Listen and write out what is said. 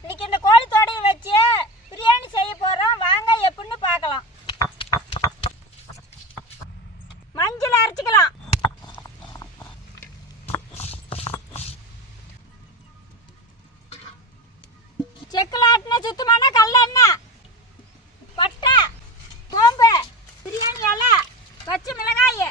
இன்னைக்கு இந்த கோழி தோடையை வச்சு பிரியாணி செய்ய போறோம். வாங்க எப்படின்னு பார்க்கலாம். மஞ்சள் அரைச்சிக்கலாம். செக்கில் ஆட்டின சுத்தமான கல்லெண்ணெய், பட்டை, சோம்பு, பிரியாணி இலை, பச்சை மிளகாய்,